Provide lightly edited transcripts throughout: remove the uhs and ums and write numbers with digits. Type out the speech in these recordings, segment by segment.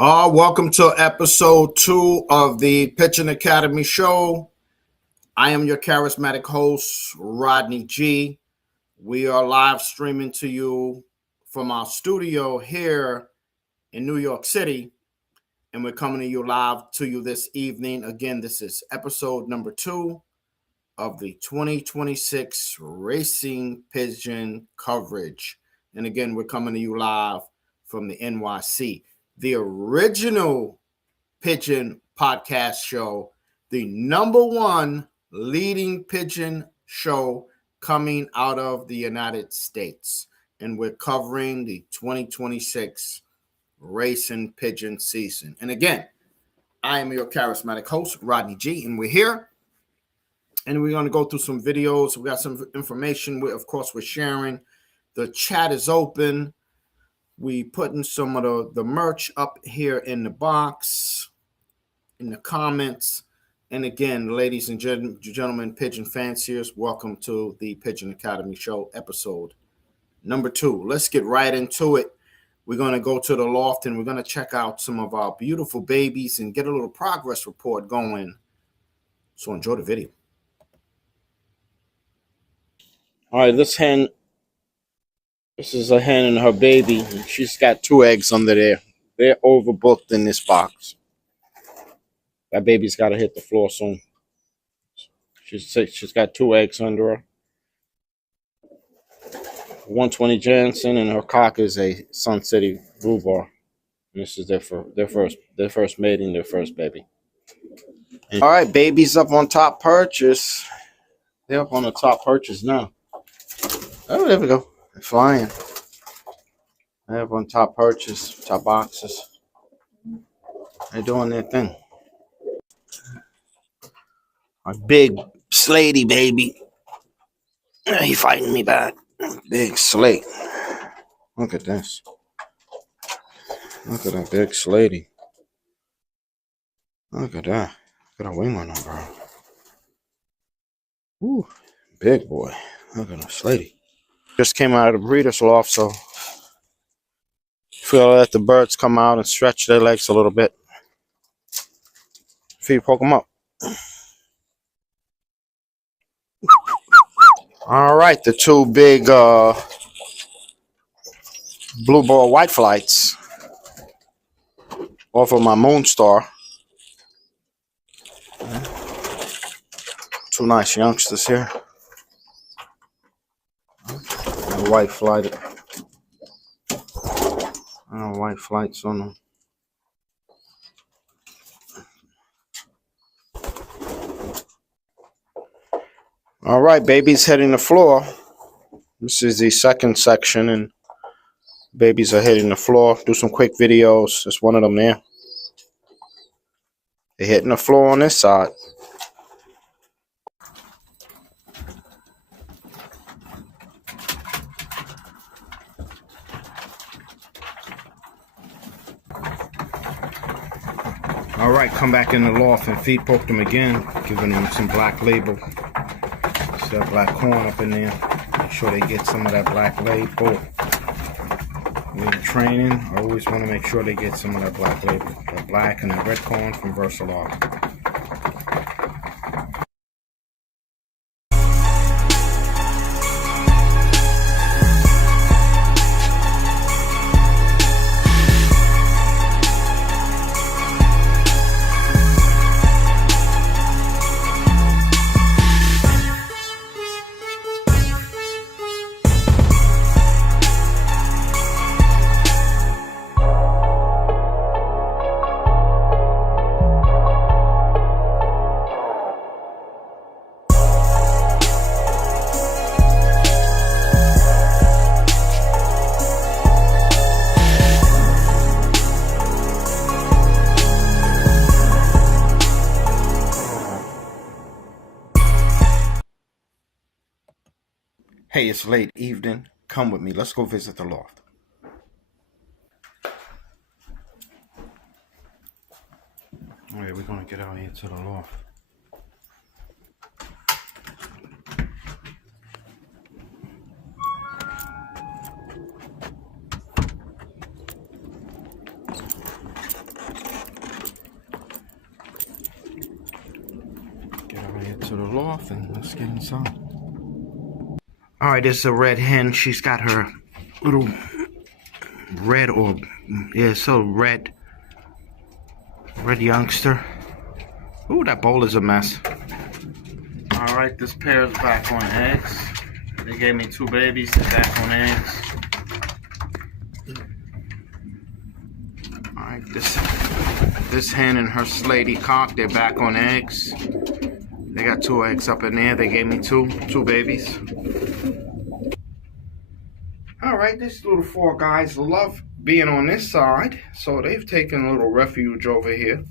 Welcome to episode 2 of the Pigeon Academy Show. I am your charismatic host, Rodney G. We are live streaming to you from our studio here in New York City, and we're coming to you live to you this evening. Again, this is episode number 2 of the 2026 Racing Pigeon coverage. And again, we're coming to you live from the NYC. The original Pigeon podcast show, the number 1 leading pigeon show coming out of the United States. And we're covering the 2026 Racing Pigeon season. And again, I am your charismatic host, Rodney G, and we're here. And we're going to go through some videos. We got some information. We're sharing. The chat is open. We putting some of the merch up here in the box, in the comments. And again, ladies and gentlemen, pigeon fanciers, welcome to the Pigeon Academy Show, episode number 2. Let's get right into it. We're going to go to the loft and we're going to check out some of our beautiful babies and get a little progress report going. So enjoy the video. All right, this is a hen and her baby. She's got 2 eggs under there. They're overbooked in this box. That baby's got to hit the floor soon. She's got 2 eggs under her. 120 Jansen, and her cock is a Sun City Ruvar. And this is their first mating, their first baby. All right, babies up on top purchase. They're up on the top purchase now. Oh, there we go. They're flying. They're up on top purchase, top boxes. They're doing their thing. A big Slatey baby. He fighting me back. Big Slate. Look at this. Look at that big Slatey. Look at that. Look at a wing on him, bro. Woo. Big boy. Look at that Slatey. Just came out of the breeder's loft, so feel let the birds come out and stretch their legs a little bit. If you poke them up. All right, the 2 big blue ball white flights off of my Moonstar. 2 nice youngsters here. White flighted. White flights on them. All right, babies hitting the floor. This is the second section, and babies are hitting the floor. Do some quick videos. There's one of them there. They're hitting the floor on this side. All right, come back in the loft and feed poke them again, giving them some black label. See that black corn up in there. Make sure they get some of that black label. When you're training, I always want to make sure they get some of that black label. The black and the red corn from Versalar. Hey, it's late evening. Come with me. Let's go visit the loft. All right, we're going to get out here to the loft. nothing. Let's get inside. All right, this is a red hen. She's got her little red red youngster. Ooh, that bowl is a mess. All right, this pair is back on eggs. They gave me 2 babies. They're back on eggs. All right, this hen and her slaty cock, they're back on eggs. They got 2 eggs up in there. They gave me two babies. All right, these little 4 guys love being on this side, so they've taken a little refuge over here.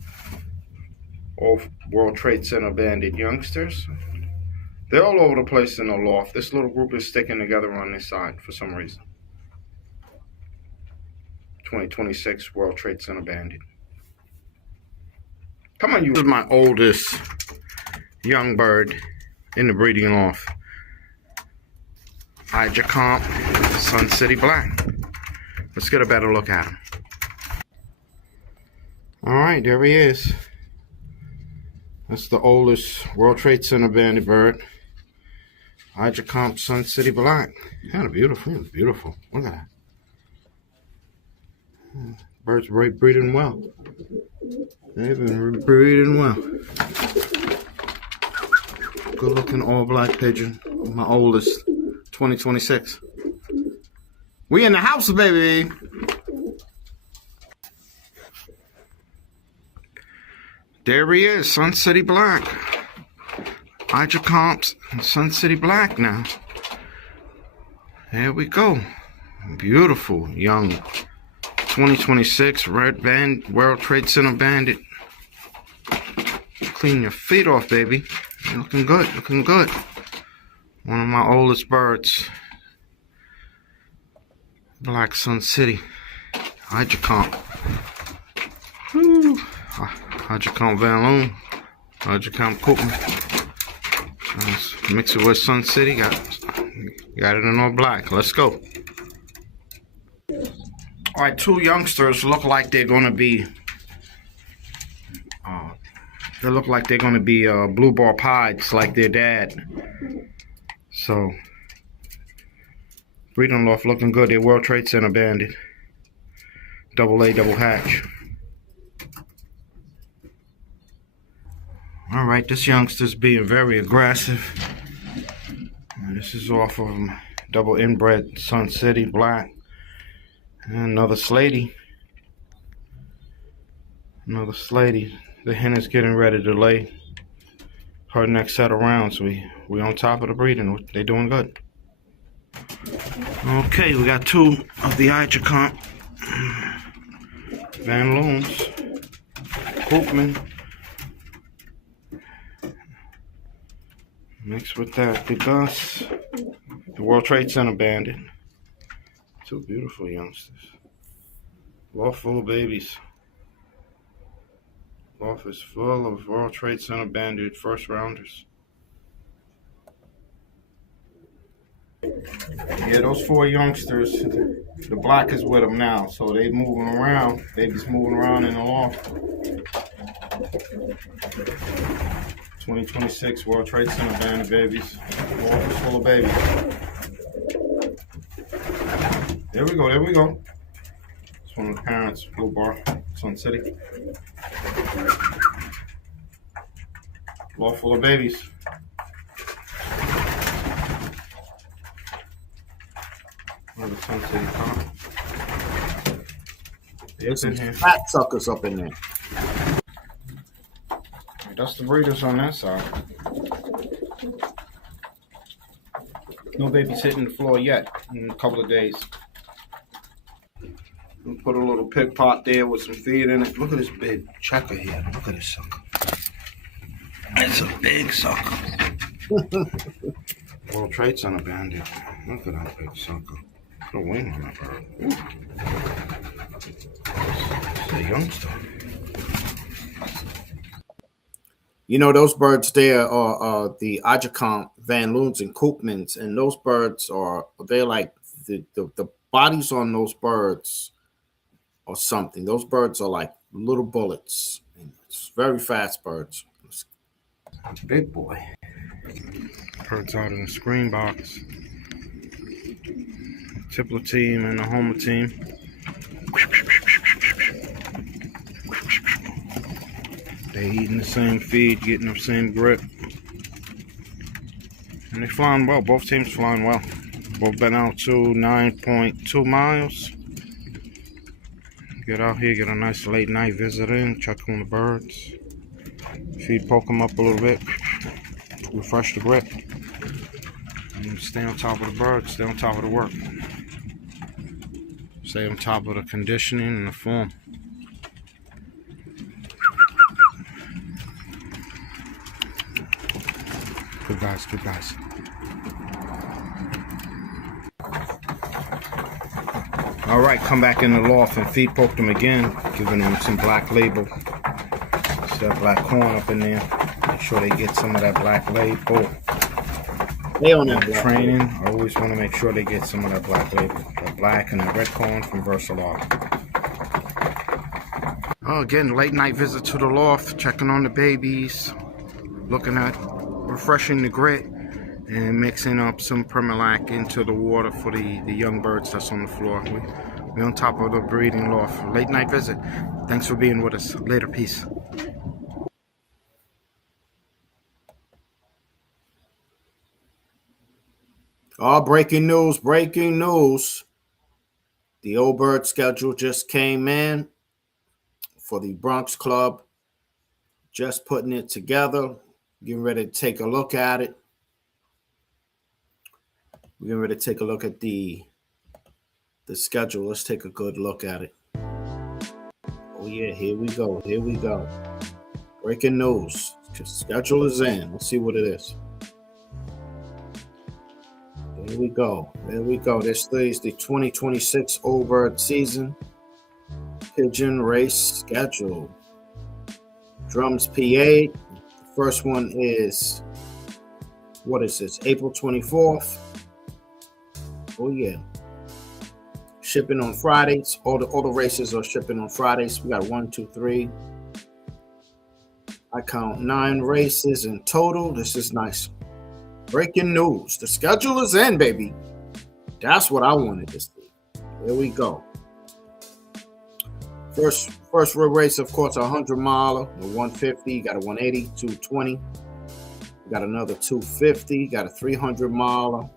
All World Trade Center bandit youngsters. They're all over the place in the loft. This little group is sticking together on this side for some reason. 2026 World Trade Center bandit. Come on, you. This is my oldest young bird in the breeding loft. Comp, Sun City Black. Let's get a better look at him. All right, there he is. That's the oldest World Trade Center bandit bird. Comp, Sun City Black. Kind of beautiful. Beautiful. Look at that. Birds breeding well. They've been breeding well. Good looking all black pigeon. My oldest. 2026. We in the house, baby. There he is, Sun City Black. Comps, Sun City Black now. There we go. Beautiful young 2026 red band World Trade Center bandit. Clean your feet off, baby. You're looking good, looking good. One of my oldest birds. Black Sun City. Comp. Comp Van Loon. Comp Coopman. Mix it with Sun City. Got it in all black. Let's go. All right, 2 youngsters look like they're gonna be. They look like they're gonna be blue ball pies like their dad. So, breeding loft looking good. They're World Trade Center bandit. Double A, double hatch. All right, this youngster's being very aggressive. And this is off of double inbred Sun City Black. And another slaty. Another slaty. The hen is getting ready to lay her next set of rounds. We on top of the breeding. They doing good. Okay, we got 2 of the Comp Van Loons. Koopman. Mixed with that, the Gus, the World Trade Center bandit. 2 beautiful youngsters. Loft full of babies. Loft is full of World Trade Center bandit first rounders. Yeah, those 4 youngsters, the black is with them now, so they moving around. Babies moving around in the loft. 2026 World Trade Center bandit babies. Loft is full of babies. There we go, there we go. It's one of the parents, Blue Bar, Sun City. Loft full of babies. Another Sun City car. There's some fat suckers up in there. That's the breeders on that side. No babies hitting the floor yet in a couple of days. We'll put a little pig pot there with some feed in it. Look at this big checker here. Look at this sucker. It's a big sucker. World Trade Center bandit. Look at that big sucker. Put a wing on that bird. It's a youngster. You know, those birds there are the Comp Van Loons and Koopmans, and those birds they're like the bodies on those birds or something. Those birds are like little bullets. It's very fast birds. Big boy. Birds out in the screen box. Tippler team and the Homer team. They eating the same feed, getting the same grip. And they flying well. Both teams flying well. Both been out to 9.2 miles. Get out here, get a nice late night visit in, check on the birds. Feed, poke them up a little bit. Refresh the grip. And stay on top of the birds, stay on top of the work. Stay on top of the conditioning and the form. Good guys, good guys. All right, come back in the loft and feed poke them again, giving them some black label. See that black corn up in there. Make sure they get some of that black label. They on that black training. I always want to make sure they get some of that black label. The black and the red corn from Versalar. Oh, again, late night visit to the loft, checking on the babies, looking at refreshing the grit and mixing up some Permalac into the water for the young birds that's on the floor. We're on top of the breeding loft. Late night visit. Thanks for being with us. Later, peace. Oh, breaking news, breaking news. The old bird schedule just came in for the Bronx Club. Just putting it together. Getting ready to take a look at it. We're getting ready to take a look at the schedule. Let's take a good look at it. Oh, yeah, here we go. Here we go. Breaking news. The schedule is in. Let's see what it is. There we go. There we go. This is the 2026 Old Bird season. Pigeon race schedule. Drums PA. The first one is, what is this? April 24th. Oh, yeah. Shipping on Fridays. All the races are shipping on Fridays. We got 1, 2, 3. I count 9 races in total. This is nice. Breaking news. The schedule is in, baby. That's what I wanted to see. Here we go. First real race, of course, a 100-miler, the 150. You got a 180, 220. You got another 250. Got a 300-miler.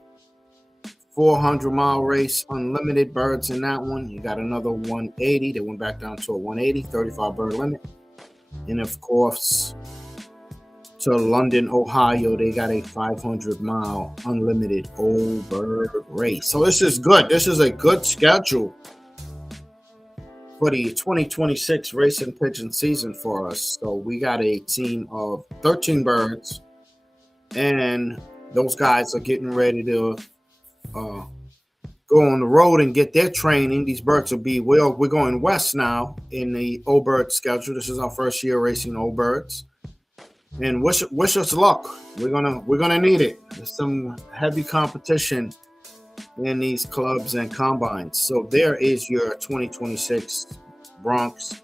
400-mile race, unlimited birds in that one. You got another 180. They went back down to a 180, 35 bird limit. And of course, to London, Ohio, they got a 500-mile unlimited old bird race. So this is good. This is a good schedule for the 2026 racing pigeon season for us. So we got a team of 13 birds, and those guys are getting ready to go on the road and get their training. These birds will be, we're going west now in the old bird schedule. This is our first year racing old birds, and wish us luck. We're gonna need it. There's some heavy competition in these clubs and combines. So there is your 2026 Bronx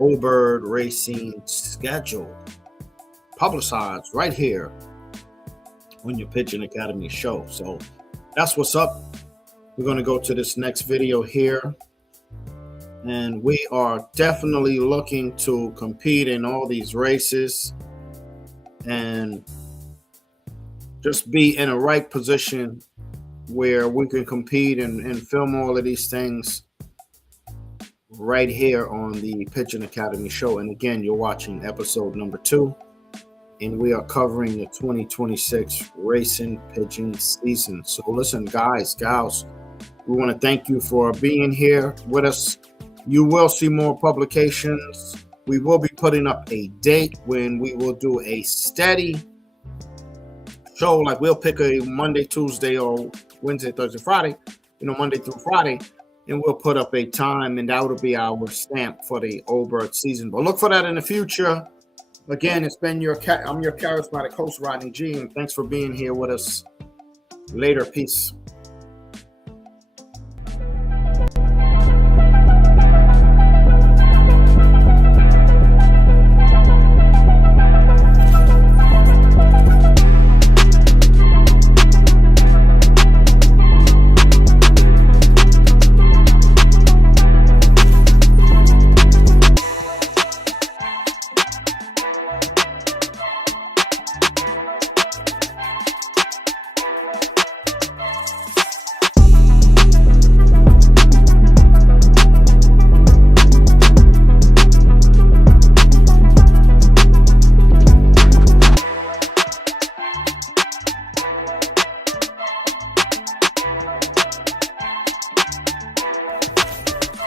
old bird racing schedule, publicized right here on your Pigeon Academy show. So that's what's up. We're going to go to this next video here, and we are definitely looking to compete in all these races and just be in a right position where we can compete and film all of these things right here on the Pigeon Academy show. And again, you're watching episode number 2. And we are covering the 2026 racing pigeon season. So listen, guys, gals, we want to thank you for being here with us. You will see more publications. We will be putting up a date when we will do a steady show. Like we'll pick a Monday, Tuesday, or Wednesday, Thursday, Friday, Monday through Friday, and we'll put up a time, and that will be our stamp for the old bird season. But look for that in the future. Again, it's been I'm your charismatic host, Rodney G, and thanks for being here with us. Later. Peace.